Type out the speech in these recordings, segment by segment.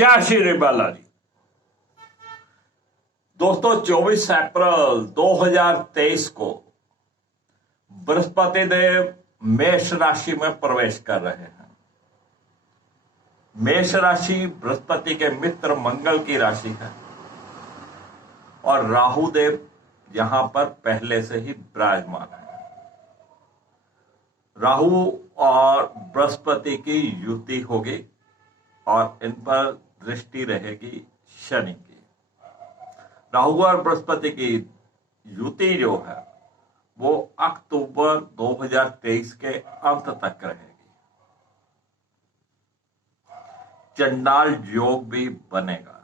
जय श्री बालाजी। दोस्तों 24 अप्रैल 2023 को बृहस्पति देव मेष राशि में प्रवेश कर रहे हैं। मेष राशि बृहस्पति के मित्र मंगल की राशि है और राहु देव यहां पर पहले से ही विराजमान है। राहु और बृहस्पति की युति होगी और इन पर दृष्टि रहेगी शनि की। राहु और बृहस्पति की युति जो है वो अक्टूबर 2023 के अंत तक रहेगी। चंडाल योग भी बनेगा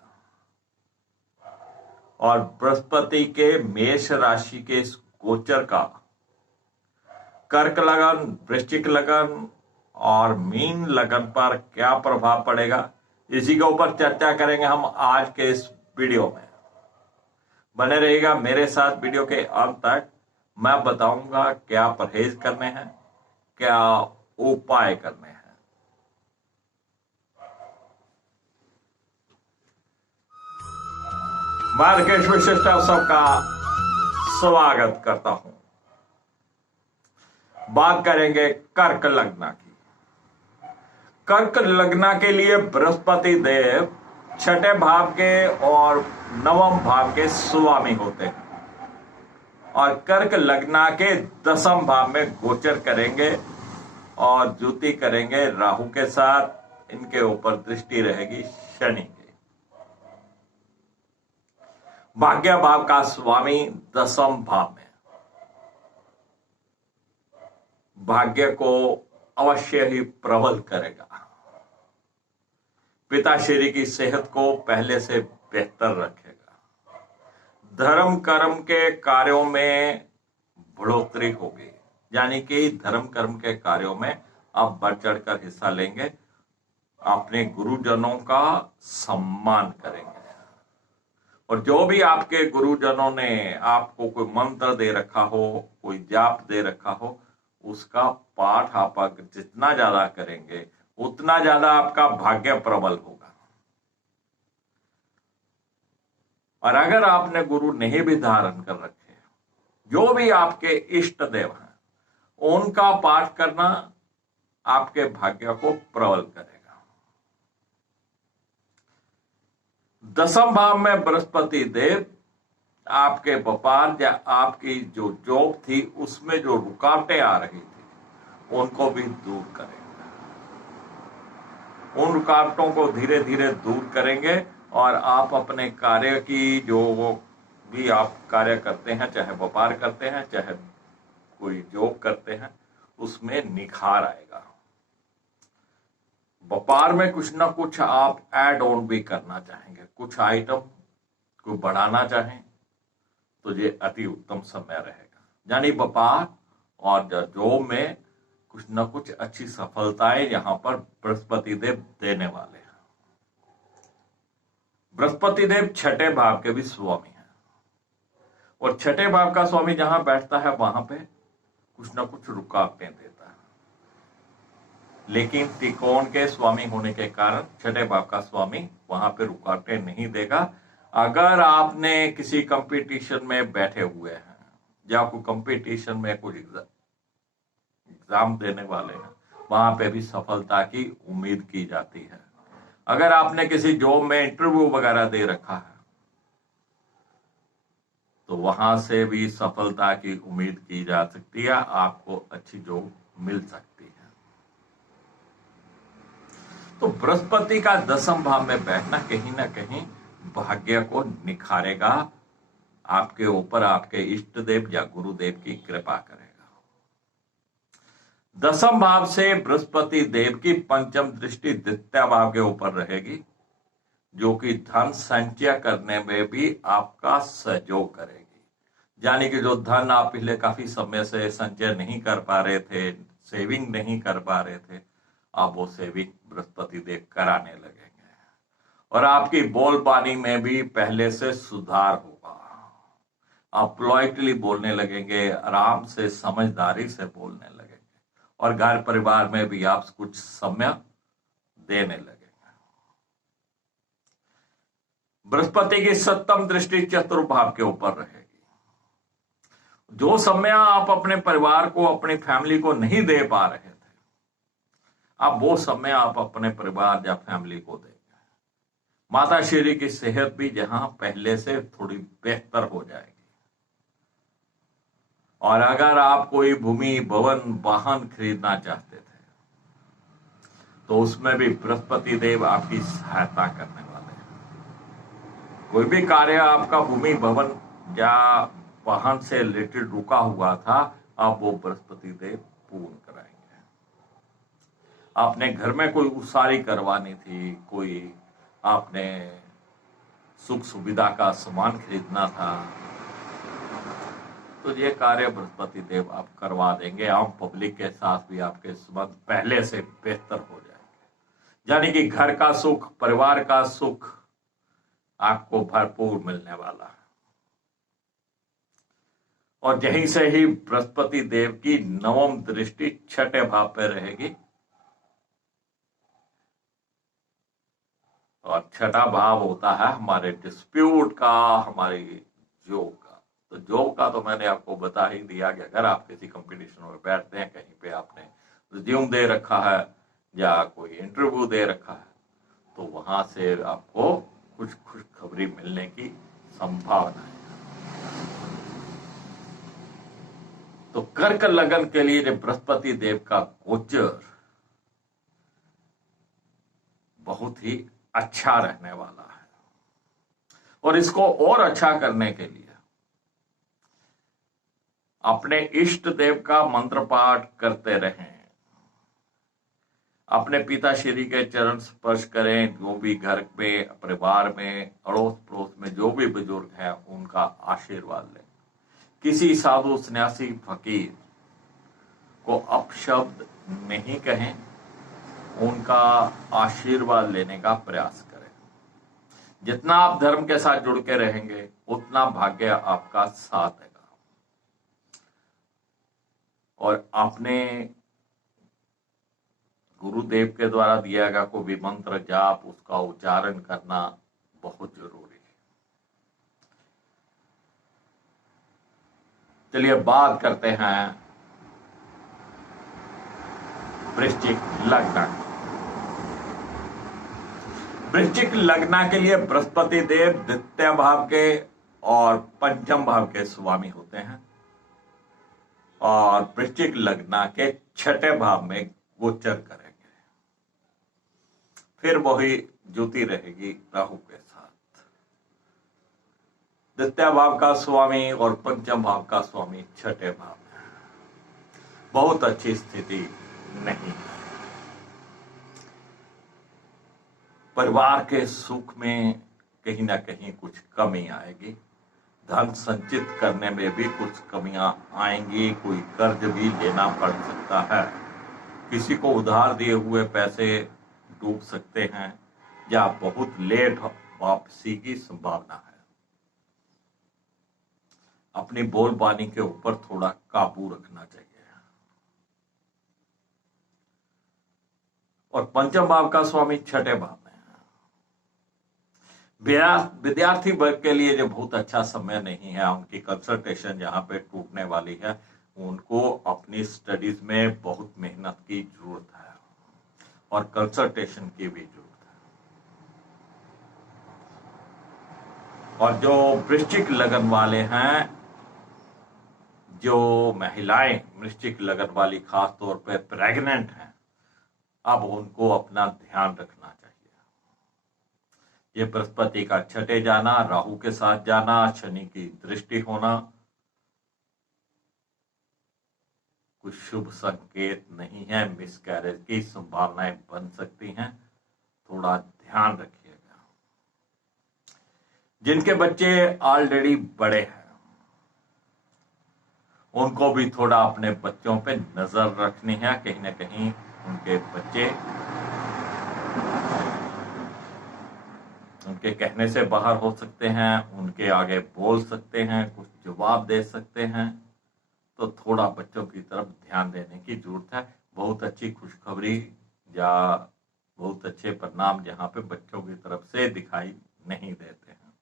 और बृहस्पति के मेष राशि के गोचर का कर्क लगन, वृश्चिक लगन और मीन लगन पर क्या प्रभाव पड़ेगा, इसी के ऊपर चर्चा करेंगे हम आज के इस वीडियो में। बने रहिएगा मेरे साथ वीडियो के अंत तक। मैं बताऊंगा क्या परहेज करने हैं, क्या उपाय करने हैं। मार्केट विशिष्ट सबका स्वागत करता हूं। बात करेंगे कर्क लग्न की। कर्क लग्न के लिए बृहस्पति देव छठे भाव के और नवम भाव के स्वामी होते हैं और कर्क लग्न के दसम भाव में गोचर करेंगे और युति करेंगे राहु के साथ। इनके ऊपर दृष्टि रहेगी शनि की। भाग्य भाव का स्वामी दसम भाव में भाग्य को अवश्य ही प्रबल करेगा। पिताश्री की सेहत को पहले से बेहतर रखेगा। धर्म कर्म के कार्यों में बढ़ोतरी होगी, यानी कि धर्म कर्म के कार्यों में आप बढ़ चढ़कर हिस्सा लेंगे। अपने गुरुजनों का सम्मान करेंगे और जो भी आपके गुरुजनों ने आपको कोई मंत्र दे रखा हो, कोई जाप दे रखा हो, उसका पाठ आप जितना ज्यादा करेंगे उतना ज्यादा आपका भाग्य प्रबल होगा। और अगर आपने गुरु नहीं भी धारण कर रखे, जो भी आपके इष्ट देव हैं, उनका पाठ करना आपके भाग्य को प्रबल करेगा। दसम भाव में बृहस्पति देव आपके व्यापार या आपकी जो जॉब थी उसमें जो रुकावटें आ रही थी उनको भी दूर करेंगे। उन रुकावटों को धीरे धीरे दूर करेंगे और आप अपने कार्य की जो भी आप कार्य करते हैं, चाहे व्यापार करते हैं, चाहे कोई जॉब करते हैं, उसमें निखार आएगा। व्यापार में कुछ ना कुछ आप ऐड ऑन भी करना चाहेंगे, कुछ आइटम को बढ़ाना चाहें तो ये अति उत्तम समय रहेगा। यानी व्यापार और जॉब में कुछ न कुछ अच्छी सफलताएं यहां पर बृहस्पति देव देने वाले हैं। बृहस्पति देव छठे भाव के भी स्वामी हैं और छठे भाव का स्वामी जहां बैठता है वहां पे कुछ न कुछ रुकावटें देता है। लेकिन त्रिकोण के स्वामी होने के कारण छठे भाव का स्वामी वहां पे रुकावटें नहीं देगा। अगर आपने किसी कंपटीशन में बैठे हुए हैं या कोई कंपटीशन में कोई एग्जाम देने वाले हैं, वहां पे भी सफलता की उम्मीद की जाती है। अगर आपने किसी जॉब में इंटरव्यू वगैरह दे रखा है तो वहां से भी सफलता की उम्मीद की जा सकती है, आपको अच्छी जॉब मिल सकती है। तो बृहस्पति का दसम भाव में बैठना कहीं ना कहीं भाग्य को निखारेगा, आपके ऊपर आपके इष्ट देव या गुरुदेव की कृपा करेगा। दसम भाव से बृहस्पति देव की पंचम दृष्टि द्वितीय भाव के ऊपर रहेगी, जो कि धन संचय करने में भी आपका सहयोग करेगी। यानी कि जो धन आप पिछले काफी समय से संचय नहीं कर पा रहे थे, सेविंग नहीं कर पा रहे थे, आप वो सेविंग बृहस्पति देव कराने लगेंगे और आपकी बोलबानी में भी पहले से सुधार होगा। आप पोलाइटली बोलने लगेंगे, आराम से समझदारी से बोलने लगेंगे और घर परिवार में भी आप कुछ समय देने लगेंगे। बृहस्पति की सप्तम दृष्टि चतुर्भाव के ऊपर रहेगी। जो समय आप अपने परिवार को, अपनी फैमिली को नहीं दे पा रहे थे, अब वो समय आप अपने परिवार या फैमिली को देंगे। माता श्री की सेहत भी जहां पहले से थोड़ी बेहतर हो जाएगी। और अगर आप कोई भूमि, भवन, वाहन खरीदना चाहते थे तो उसमें भी बृहस्पति देव आपकी सहायता करने वाले हैं। कोई भी कार्य आपका भूमि, भवन या वाहन से रिलेटेड रुका हुआ था, अब वो बृहस्पति देव पूर्ण कराएंगे। आपने घर में कोई उसारी करवानी थी, कोई आपने सुख सुविधा का सामान खरीदना था, तो ये कार्य बृहस्पति देव आप करवा देंगे। आम पब्लिक के साथ भी आपके संबंध पहले से बेहतर हो जाएंगे। यानी कि घर का सुख, परिवार का सुख आपको भरपूर मिलने वाला है। और यहीं से ही बृहस्पति देव की नवम दृष्टि छठे भाव पे रहेगी। और छठा भाव होता है हमारे डिस्प्यूट का, हमारी जॉब का। तो जॉब का तो मैंने आपको बता ही दिया कि अगर आप किसी कंपटीशन में बैठते हैं, कहीं पे आपने रिज्यूम दे रखा है या कोई इंटरव्यू दे रखा है, तो वहां से आपको कुछ खुशखबरी मिलने की संभावना है। तो कर्क लगन के लिए जो बृहस्पति देव का गोचर बहुत ही अच्छा रहने वाला है। और इसको और अच्छा करने के लिए अपने इष्ट देव का मंत्र पाठ करते रहें, अपने पिताश्री के चरण स्पर्श करें। जो भी घर में, परिवार में, अड़ोस पड़ोस में जो भी बुजुर्ग हैं, उनका आशीर्वाद लें। किसी साधु, सन्यासी, फकीर को अपशब्द नहीं कहें, उनका आशीर्वाद लेने का प्रयास करें। जितना आप धर्म के साथ जुड़ के रहेंगे, उतना भाग्य आपका साथ देगा। और आपने गुरुदेव के द्वारा दिया गया कोई भी मंत्र जाप, उसका उच्चारण करना बहुत जरूरी है। चलिए बात करते हैं वृश्चिक लग्न। वृश्चिक लग्न के लिए बृहस्पति देव द्वितीय भाव के और पंचम भाव के स्वामी होते हैं और वृश्चिक लग्न के छठे भाव में गोचर करेंगे। फिर वही ज्योति रहेगी राहु के साथ। द्वितीय भाव का स्वामी और पंचम भाव का स्वामी छठे भाव में। बहुत अच्छी स्थिति नहीं है। परिवार के सुख में कहीं ना कहीं कुछ कमी आएगी। धन संचित करने में भी कुछ कमियां आएंगी। कोई कर्ज भी लेना पड़ सकता है। किसी को उधार दिए हुए पैसे डूब सकते हैं या बहुत लेट वापसी की संभावना है। अपनी बोलबानी के ऊपर थोड़ा काबू रखना चाहिए। और पंचम भाव का स्वामी छठे भाव में है। विद्यार्थी वर्ग के लिए जो बहुत अच्छा समय नहीं है, उनकी कंसंट्रेशन जहां पे टूटने वाली है, उनको अपनी स्टडीज में बहुत मेहनत की जरूरत है और कंसंट्रेशन की भी जरूरत है। और जो वृश्चिक लगन वाले हैं, जो महिलाएं वृश्चिक लगन वाली खास तौर पे प्रेग्नेंट हैं, अब उनको अपना ध्यान रखना चाहिए। ये बृहस्पति का छठे जाना, राहु के साथ जाना, शनि की दृष्टि होना कुछ शुभ संकेत नहीं है। मिसकैरेज की संभावनाएं बन सकती हैं, थोड़ा ध्यान रखिएगा। जिनके बच्चे ऑलरेडी बड़े हैं, उनको भी थोड़ा अपने बच्चों पे नजर रखनी है। कहीं ना कहीं उनके बच्चे उनके कहने से बाहर हो सकते हैं, उनके आगे बोल सकते हैं, कुछ जवाब दे सकते हैं। तो थोड़ा बच्चों की तरफ ध्यान देने की जरूरत है। बहुत अच्छी खुशखबरी या बहुत अच्छे परिणाम जहां पे बच्चों की तरफ से दिखाई नहीं देते हैं।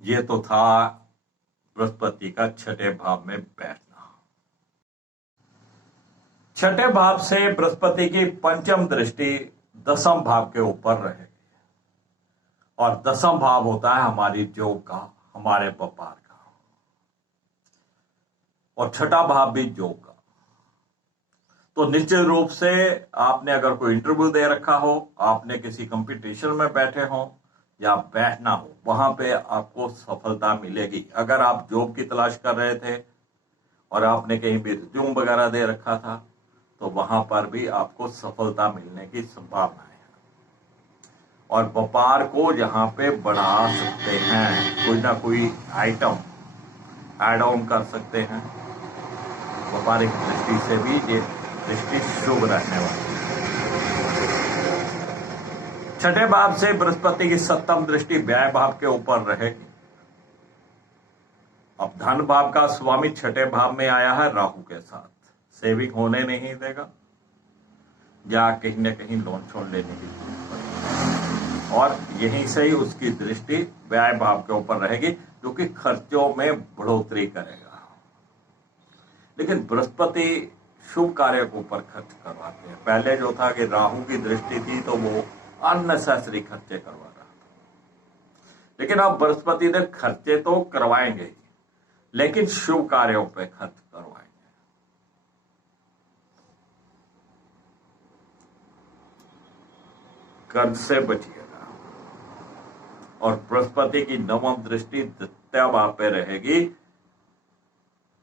ये तो था बृहस्पति का छठे भाव में बैठना। छठे भाव से बृहस्पति की पंचम दृष्टि दसम भाव के ऊपर रहेगी, और दसम भाव होता है हमारी जॉब का, हमारे व्यापार का, और छठा भाव भी जॉब का। तो निश्चित रूप से आपने अगर कोई इंटरव्यू दे रखा हो, आपने किसी कंपटीशन में बैठे हो या बैठना हो, वहां पे आपको सफलता मिलेगी। अगर आप जॉब की तलाश कर रहे थे और आपने कहीं भी रिज्यूम वगैरह दे रखा था, तो वहां पर भी आपको सफलता मिलने की संभावना है। और व्यापार को यहां पे बढ़ा सकते हैं, कोई ना कोई आइटम एड ऑन कर सकते हैं। व्यापारिक दृष्टि से भी ये दृष्टि शुभ रहने वाली है। छठे भाव से बृहस्पति की सप्तम दृष्टि व्यय भाव के ऊपर रहेगी। अब धन भाव का स्वामी छठे भाव में आया है राहु के साथ, सेविंग होने नहीं देगा, या कहीं ना कहीं लोन छोड़ लेने की जरूरत पड़ेगी, और यहीं से ही उसकी दृष्टि व्यय भाव के ऊपर रहेगी, जो कि खर्चों में बढ़ोतरी करेगा। लेकिन बृहस्पति शुभ कार्य के ऊपर खर्च करवाते हैं। पहले जो था कि राहु की दृष्टि थी तो वो अननेसेसरी खर्चे करवा रहा था, लेकिन अब बृहस्पति ने खर्चे तो करवाएंगे, लेकिन शुभ कार्यों पे खर्च करवाएंगे। कर्ज से बचिएगा। और बृहस्पति की नवम दृष्टि द्वितीय भाव पे रहेगी।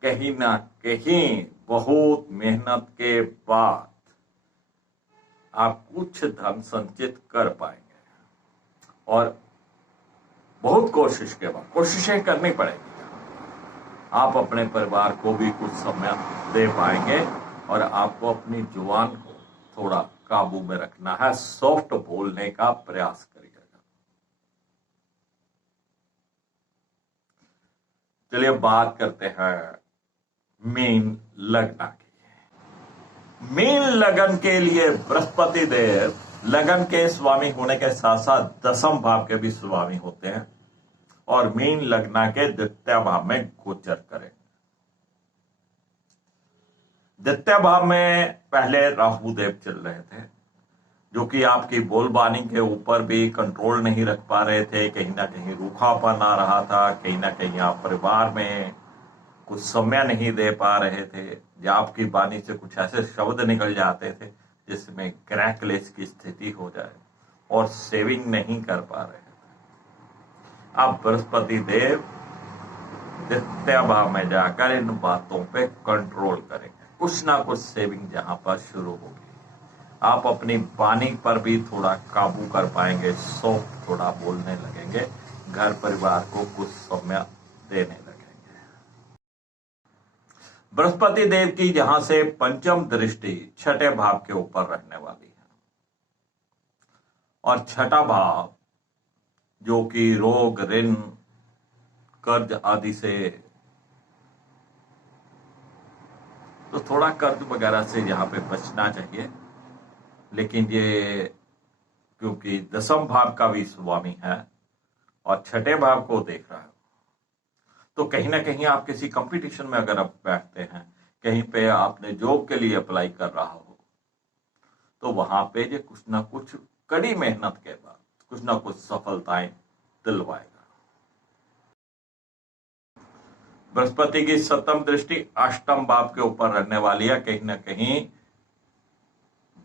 कहीं ना कहीं बहुत मेहनत के बाद आप कुछ धन संचित कर पाएंगे, और बहुत कोशिश के बाद, कोशिशें करनी पड़ेगी, आप अपने परिवार को भी कुछ समय दे पाएंगे, और आपको अपनी जुबान को थोड़ा काबू में रखना है, सॉफ्ट बोलने का प्रयास करिएगा। चलिए बात करते हैं मीन लग्न की। मीन लगन के लिए बृहस्पति देव लगन के स्वामी होने के साथ साथ दसम भाव के भी स्वामी होते हैं, और मीन लग्न के द्वितीय भाव में गोचर करें। द्वितीय भाव में पहले राहु देव चल रहे थे, जो कि आपकी बोलबानी के ऊपर भी कंट्रोल नहीं रख पा रहे थे, कहीं ना कहीं रूखापन आ रहा था, कहीं ना कहीं आप परिवार में कुछ समय नहीं दे पा रहे थे, या आपकी वाणी से कुछ ऐसे शब्द निकल जाते थे जिसमें ग्रह क्लेश की स्थिति हो जाए, और सेविंग नहीं कर पा रहे थे। अब बृहस्पति देव द्वितीय भाव में जाकर इन बातों पे कंट्रोल करेंगे, कुछ ना कुछ सेविंग जहां पर शुरू होगी। आप अपनी वाणी पर भी थोड़ा काबू कर पाएंगे, सॉफ्ट थोड़ा बोलने लगेंगे, घर परिवार को कुछ समय देने लगेंगे। बृहस्पति देव की यहां से पंचम दृष्टि छठे भाव के ऊपर रहने वाली है, और छठा भाव जो कि रोग, ऋण, कर्ज आदि से, तो थोड़ा कर्ज वगैरह से यहां पे बचना चाहिए। लेकिन ये क्योंकि दसम भाव का भी स्वामी है और छठे भाव को देख रहा है, तो कहीं ना कहीं आप किसी कंपटीशन में अगर आप बैठते हैं, कहीं पे आपने जॉब के लिए अप्लाई कर रहा हो, तो वहां पे ये कुछ ना कुछ कड़ी मेहनत के बाद कुछ ना कुछ सफलताएं दिलवाएगा। बृहस्पति की सप्तम दृष्टि अष्टम भाव के ऊपर रहने वाली है, कहीं ना कहीं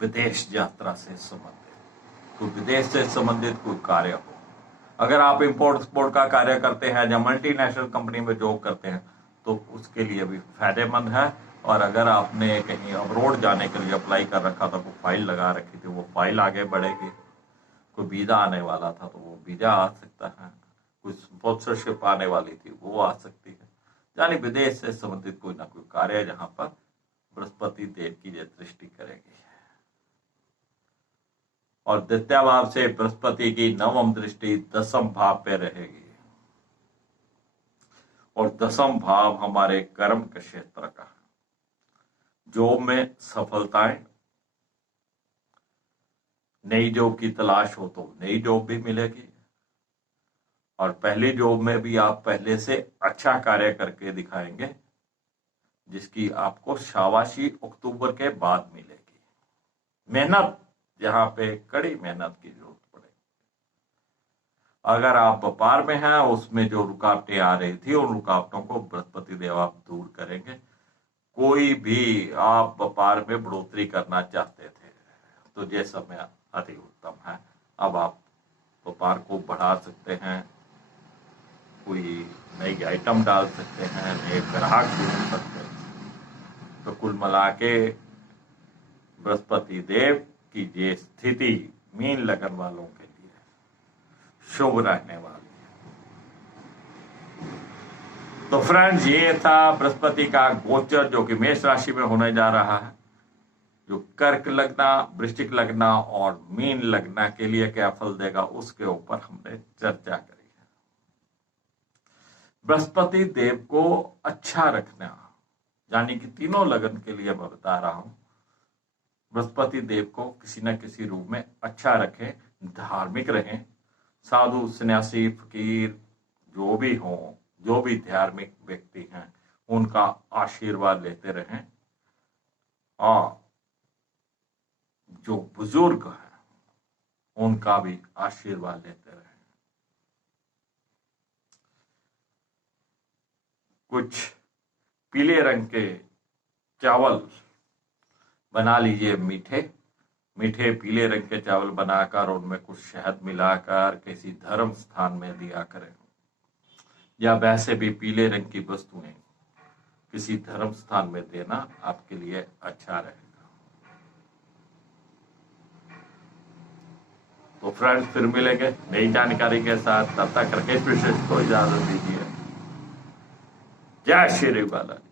विदेश यात्रा से संबंधित, तो विदेश से संबंधित कोई कार्य हो। अगर आप इंपोर्ट एक्सपोर्ट का कार्य करते हैं या मल्टीनेशनल कंपनी में जॉब करते हैं, तो उसके लिए भी फायदेमंद है। और अगर आपने कहीं अब्रॉड जाने के लिए अप्लाई कर रखा था, वो फाइल लगा रखी थी, वो फाइल आगे बढ़ेगी। कोई वीजा आने वाला था तो वो वीजा आ सकता है, कुछ स्पॉन्सरशिप आने वाली थी वो आ सकती है। यानी विदेश से संबंधित कोई ना कोई कार्य जहां पर बृहस्पति देव की दृष्टि करेगी। और द्वितीय भाव से बृहस्पति की नवम दृष्टि दसम भाव पे रहेगी, और दसम भाव हमारे कर्म के क्षेत्र का है। जॉब में सफलताएं, नई जॉब की तलाश हो तो नई जॉब भी मिलेगी, और पहली जॉब में भी आप पहले से अच्छा कार्य करके दिखाएंगे जिसकी आपको शाबाशी अक्टूबर के बाद मिलेगी। मेहनत, जहां पे कड़ी मेहनत की जरूरत पड़ेगी। अगर आप व्यापार में हैं, उसमें जो रुकावटें आ रही थी उन रुकावटों को बृहस्पति देव आप दूर करेंगे। कोई भी आप व्यापार में बढ़ोतरी करना चाहते थे तो ये समय अति उत्तम है। अब आप व्यापार को बढ़ा सकते हैं, कोई नई आइटम डाल सकते हैं, नए ग्राहक ढूंढ सकते हैं। तो कुल मिला के बृहस्पति देव की ये स्थिति मीन लगन वालों के लिए शुभ रहने वाली है। तो फ्रेंड्स, ये था बृहस्पति का गोचर जो कि मेष राशि में होने जा रहा है। जो कर्क लगना, वृश्चिक लगना और मीन लगना के लिए क्या फल देगा उसके ऊपर हमने चर्चा करी है। बृहस्पति देव को अच्छा रखना, यानी कि तीनों लगन के लिए मैं बता रहा हूं, बृहस्पति देव को किसी न किसी रूप में अच्छा रखें, धार्मिक रहें, साधु सन्यासी फकीर जो भी हों, जो भी धार्मिक व्यक्ति हैं उनका आशीर्वाद लेते रहें, और जो बुजुर्ग हैं उनका भी आशीर्वाद लेते रहें। कुछ पीले रंग के चावल बना लीजिए, मीठे मीठे पीले रंग के चावल बनाकर उनमें कुछ शहद मिलाकर किसी धर्म स्थान में दिया करें, या वैसे भी पीले रंग की वस्तुएं किसी धर्म स्थान में देना आपके लिए अच्छा रहेगा। तो फ्रेंड्स, फिर मिलेंगे नई जानकारी के साथ। तब तक करके विशेष को इजाजत दीजिए। जय श्री बालाजी।